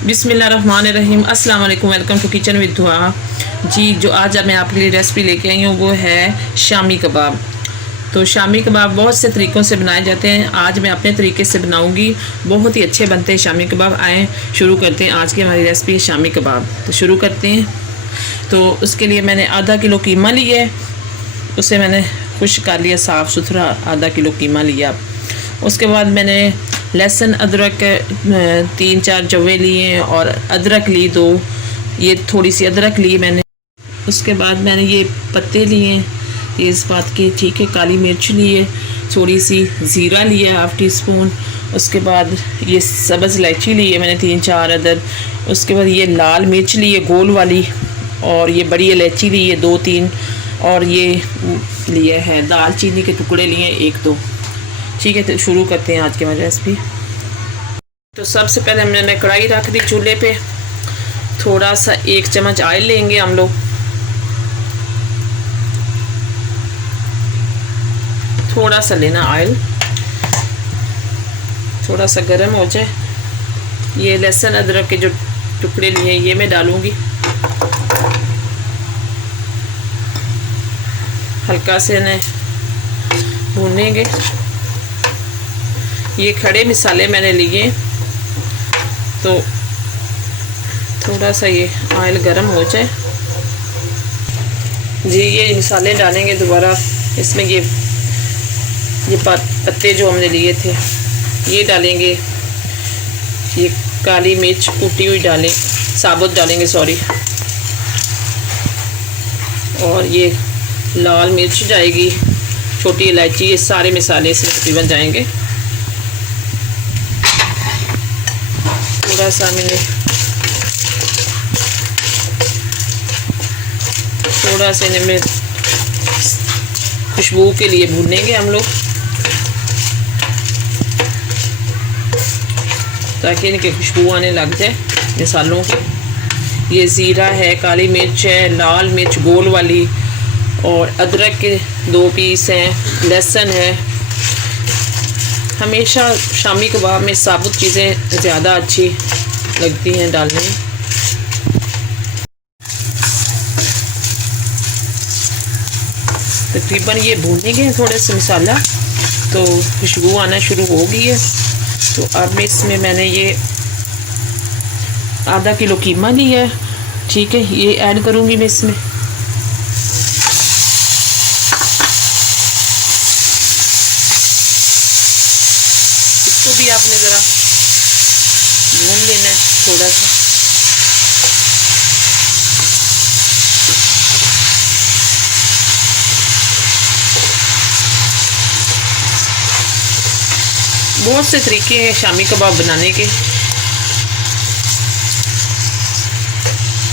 बिस्मिल्लाहिर्रहमानिर्रहीम। अस्सलाम वालेकुम। वेलकम टू किचन विद दुआ। जी, जो आज मैं आपके लिए रेसिपी लेके आई हूँ वो है शामी कबाब। तो शामी कबाब बहुत से तरीक़ों से बनाए जाते हैं। आज मैं अपने तरीके से बनाऊंगी, बहुत ही अच्छे बनते हैं शामी कबाब। आए शुरू करते हैं। आज की हमारी रेसिपी है शामी कबाब। तो शुरू करते हैं। तो उसके लिए मैंने आधा किलो कीमा लिया है, उसे मैंने खुश्क कर लिया, साफ़ सुथरा आधा किलो कीमा लिया। उसके बाद मैंने लहसुन अदरक के 3-4 जवे लिए और अदरक ली 2, ये थोड़ी सी अदरक ली मैंने। उसके बाद मैंने ये पत्ते लिए तेज़पात के, ठीक है। काली मिर्च लिए, थोड़ी सी ज़ीरा लिया हाफ़ टी स्पून। उसके बाद ये सब्ज़ इलायची ली है मैंने 3-4 अदद। उसके बाद ये लाल मिर्च ली है गोल वाली, और ये बड़ी इलायची ली है 2-3, और ये लिए है दालचीनी के टुकड़े लिए 1-2, ठीक है। तो शुरू करते हैं आज की हमारी रेसिपी। तो सबसे पहले मैंने कढ़ाई रख दी चूल्हे पे। थोड़ा सा 1 चम्मच ऑयल लेंगे हम लोग। थोड़ा सा लेना ऑयल, थोड़ा सा गर्म हो जाए। ये लहसुन अदरक के जो टुकड़े लिए ये मैं डालूंगी। हल्का से इन्हें भूनेंगे। ये खड़े मसाले मैंने लिए, तो थोड़ा सा ये ऑयल गर्म हो जाए। जी, ये मसाले डालेंगे दोबारा इसमें। ये पत्ते जो हमने लिए थे ये डालेंगे। ये काली मिर्च कूटी हुई डालें, साबुत डालेंगे, सॉरी। और ये लाल मिर्च जाएगी, छोटी इलायची, ये सारे मसाले इसमें तकरीबन जाएंगे। थोड़ा सा मैंने थोड़ा सा इनमें खुशबू के लिए भूनेंगे हम लोग, ताकि इनकी खुशबू आने लग जाए मसालों की। ये ज़ीरा है, काली मिर्च है, लाल मिर्च गोल वाली, और अदरक के 2 पीस हैं, लहसुन है। हमेशा शामी कबाब में साबुत चीज़ें ज़्यादा अच्छी लगती हैं डालने में। तकरीबन ये भूनेंगे थोड़े से मसाला, तो खुशबू आना शुरू हो गई है। तो अब मैं इसमें मैंने ये आधा किलो कीमा लिया है, ठीक है। ये ऐड करूँगी मैं इसमें। इसको भी आपने ज़रा भून लेना है थोड़ा सा। बहुत से तरीके हैं शामी कबाब बनाने के।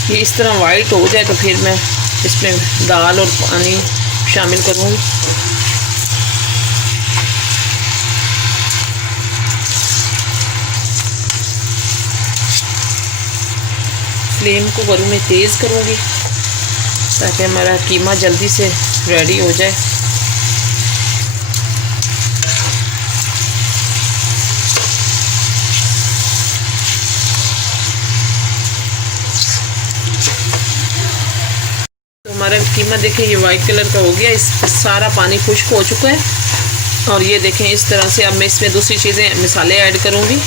ये इस तरह वाइट हो जाए तो फिर मैं इसमें दाल और पानी शामिल करूँगी। फ्लेम को करूँ मैं तेज़ करूँगी, ताकि हमारा कीमा जल्दी से रेडी हो जाए। हमारा कीमा देखें ये वाइट कलर का हो गया, इस सारा पानी खुश्क हो चुका है। और ये देखें इस तरह से। अब मैं इसमें दूसरी चीज़ें मसाले ऐड करूँगी।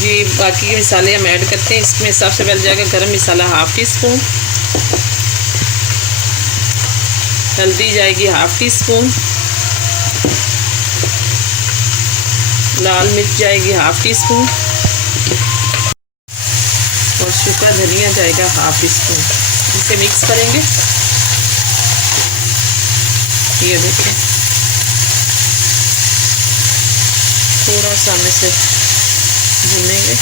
जी, बाकी के मसाले हम ऐड करते हैं। इसमें सबसे पहले जाएगा गरम मसाला हाफ़ टी स्पून, हल्दी जाएगी हाफ़ टी स्पून, लाल मिर्च जाएगी हाफ़ टी स्पून, और सूखा धनिया जाएगा हाफ़ टी स्पून। इसे मिक्स करेंगे। ये देखें, थोड़ा सा हम इसे भूनेंगे।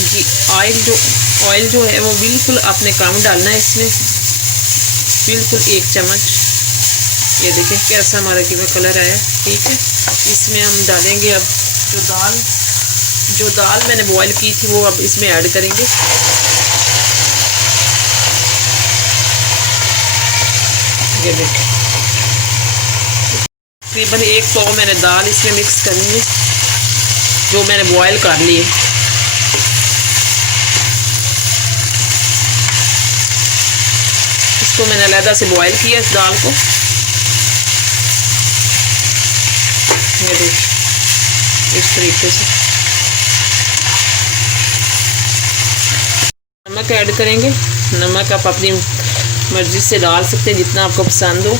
जी, ऑयल जो है वो बिल्कुल आपने कम डालना है इसमें, बिल्कुल 1 चम्मच। ये देखें कैसा हमारा कीमा कलर आया, ठीक है। इसमें हम डालेंगे अब जो दाल मैंने बॉईल की थी वो अब इसमें ऐड करेंगे। ये देखिए तकरीबन 1 पाव मैंने दाल इसमें मिक्स करूँगी जो मैंने बॉयल कर ली है। इसको मैंने अलहदा से बॉयल किया इस दाल को। ये देखिए इस तरीके से नमक ऐड करेंगे। नमक आप अपनी मर्ज़ी से डाल सकते हैं जितना आपको पसंद हो।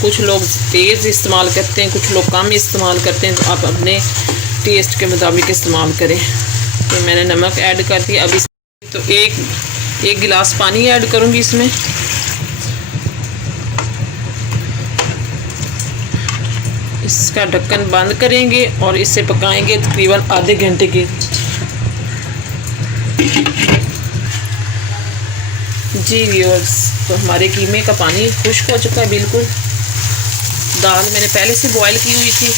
कुछ लोग तेज़ इस्तेमाल करते हैं, कुछ लोग कम इस्तेमाल करते हैं, तो आप अपने टेस्ट के मुताबिक इस्तेमाल करें। तो मैंने नमक ऐड कर दिया। अब इस तो एक गिलास पानी ऐड करूँगी इसमें। इसका ढक्कन बंद करेंगे और इसे पकाएंगे तकरीबन आधे घंटे के। जी व्यूअर्स, तो हमारे कीमे का पानी खुश्क हो चुका है बिल्कुल। दाल मैंने पहले से बॉयल की हुई थी।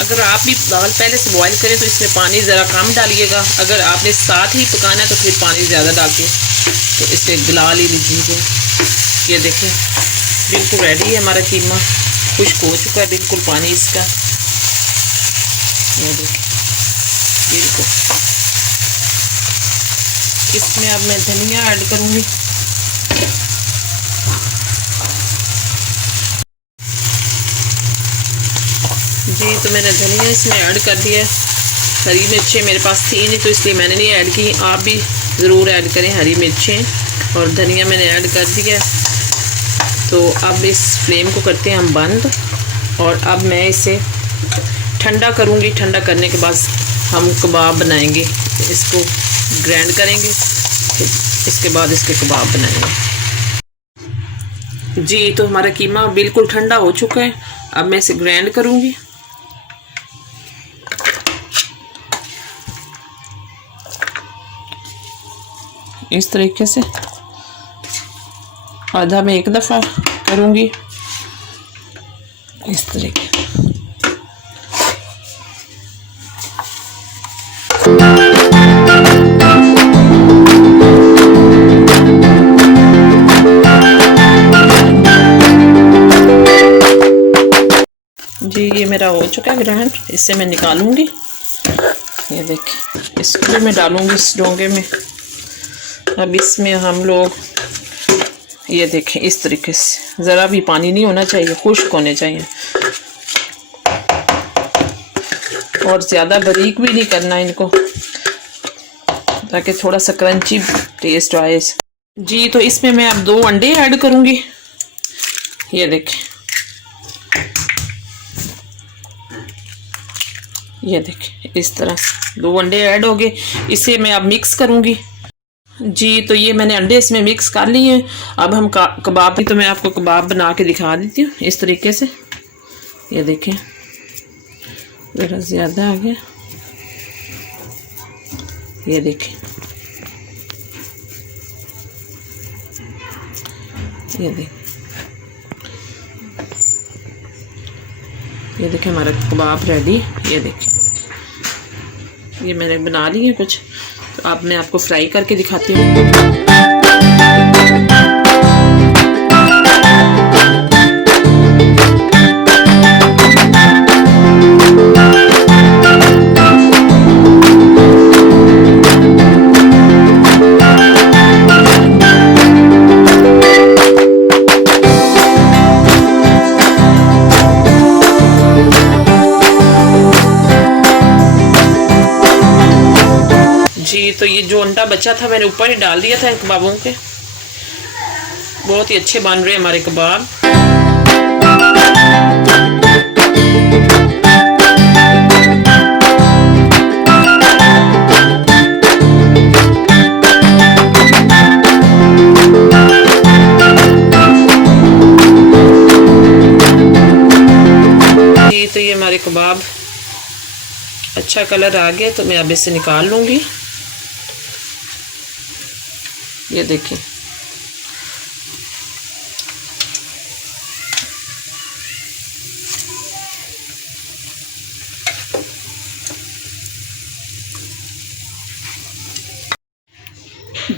अगर आप भी दाल पहले से बॉयल करें तो इसमें पानी ज़रा कम डालिएगा। अगर आपने साथ ही पकाना है तो फिर पानी ज़्यादा डाल के तो इसे गला ले लीजिएगा। ये देखें बिल्कुल रेडी है हमारा कीमा, खुश्क हो चुका है बिल्कुल पानी इसका। ये देखें बिल्कुल। इसमें अब मैं धनिया ऐड करूँगी। जी तो मैंने धनिया इसमें ऐड कर दिया। हरी मिर्चें मेरे पास थी नहीं तो इसलिए मैंने नहीं ऐड की। आप भी ज़रूर ऐड करें हरी मिर्चें और धनिया मैंने ऐड कर दिया। तो अब इस फ्लेम को करते हैं हम बंद और अब मैं इसे ठंडा करूँगी। ठंडा करने के बाद हम कबाब बनाएंगे। इसको ग्राइंड करेंगे, इसके बाद इसके कबाब बनाएंगे। जी तो हमारा कीमा बिल्कुल ठंडा हो चुका है। अब मैं इसे ग्राइंड करूँगी। इस तरीके से आधा मैं एक दफ़ा करूँगी इस तरीके। जी ये मेरा हो चुका है ग्राइंड। इससे मैं निकालूंगी। ये देखिए इसको भी मैं डालूंगी इस डोंगे में। अब इसमें हम लोग ये देखें इस तरीके से ज़रा भी पानी नहीं होना चाहिए, खुश्क होने चाहिए और ज़्यादा बारीक भी नहीं करना इनको ताकि थोड़ा सा क्रंची टेस्ट आए। जी तो इसमें मैं अब 2 अंडे ऐड करूँगी। ये देखें, ये देखें इस तरह से 2 अंडे ऐड हो गए। इसे मैं अब मिक्स करूँगी। जी तो ये मैंने अंडे इसमें मिक्स कर लिए हैं। अब हम कबाब की तो मैं आपको कबाब बना के दिखा देती हूँ इस तरीके से। ये देखें ज़रा ज़्यादा आ गया। ये देखें, ये देखें, ये देखें हमारा कबाब रेडी। ये देखें ये मैंने बना लिए कुछ। तो अब मैं आपको फ्राई करके दिखाती हूँ। जी तो ये जो अंडा बचा था मैंने ऊपर ही डाल दिया था कबाबों के। बहुत ही अच्छे बन रहे हैं हमारे कबाब। जी तो ये हमारे कबाब अच्छा कलर आ गया तो मैं अब इसे निकाल लूँगी। ये देखिए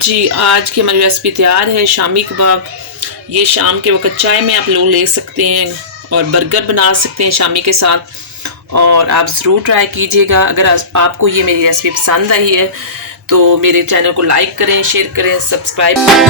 जी, आज की हमारी रेसिपी तैयार है शामी कबाब। ये शाम के वक्त चाय में आप लोग ले सकते हैं और बर्गर बना सकते हैं शामी के साथ। और आप ज़रूर ट्राई कीजिएगा। अगर आपको ये मेरी रेसिपी पसंद आई है तो मेरे चैनल को लाइक करें, शेयर करें, सब्सक्राइब करें।